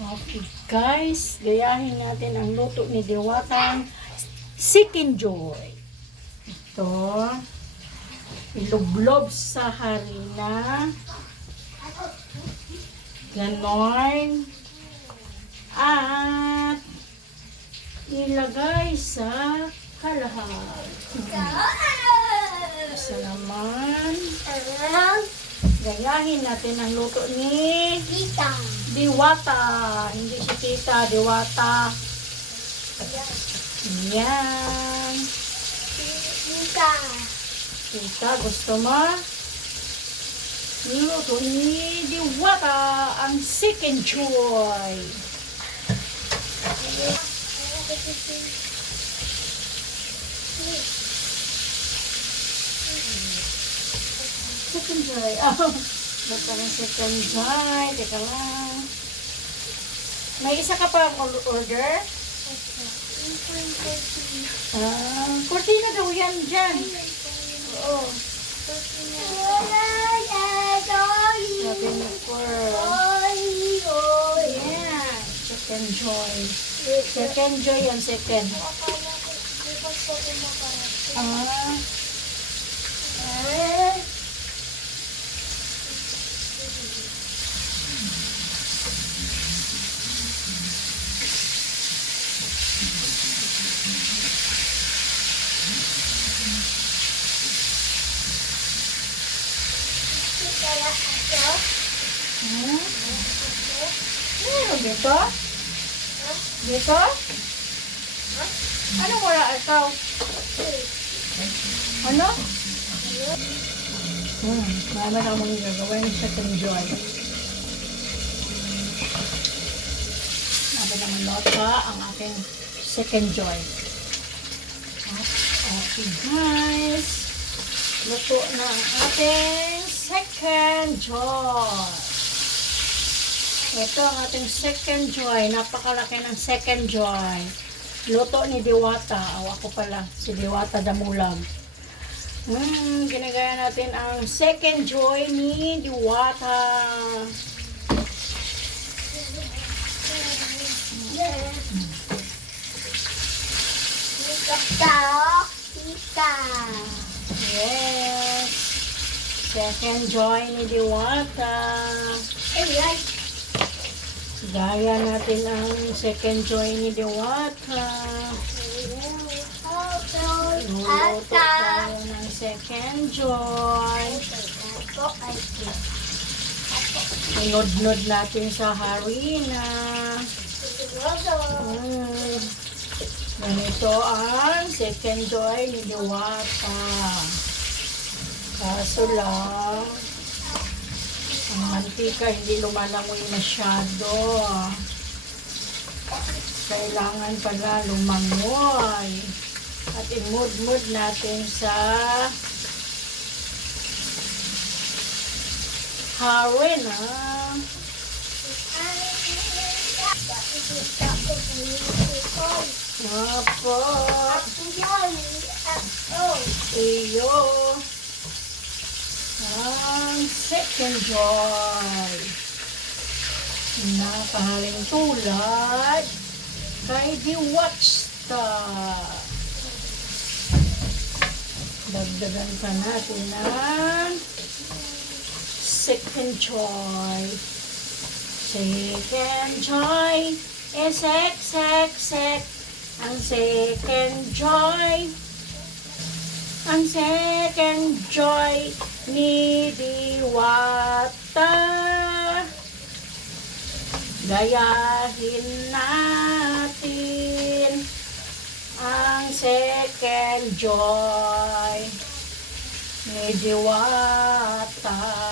Okay, guys, gayahin natin ang luto ni Diwatang Sikin Joy. Ito, ilublob sa harina. Ganon. At ilagay sa kalahal. Sa naman, gayahin natin ang luto ni Tita. Diwata. Hindi si tita, Diwata. Yan. Tita. Tita, gusto mo? Niluto ni Diwata ang chicken choy. Chicken joy. Oh, basta ng chicken joy. Teka lang. May isa ka pa order? Ah, cortina daw yan dyan. Oo. Chicken joy. Second joy yan, second. Ah. Hmm? Meron dito? Dito? Anong wala ikaw? Ano? Hmm, marami na mong gagawin sa joy. Sabi naman lota ang aking second joy. Okay guys. Luto na ang ating second joy. Ito ang ating second joy. Napakalaki ng second joy. Luto ni Diwata. O ako pala, si Diwata Damulag. Hmm, ginagaya natin ang second joy ni Diwata. Tita. Tita. Yes. Second joy ni Diwata. Gaya natin ang second joy ni Diwata. Luluto tayo ng second ay Sinod-nod natin sa harina. Mm. Ganito ang second joy ni Diwata. Kaso lang, ang mantika hindi lumalangoy masyado. Kailangan pala lumangoy. At imud-mud natin sa harina. Apo. iyo ang second joy na pahaling tulad kay The Watchstar. Dagdagan pa natin ng second joy. Second joy is sek, sek, sek. Ang second joy ang second joy ni Diwata. Gayahin natin ang second joy ni Diwata.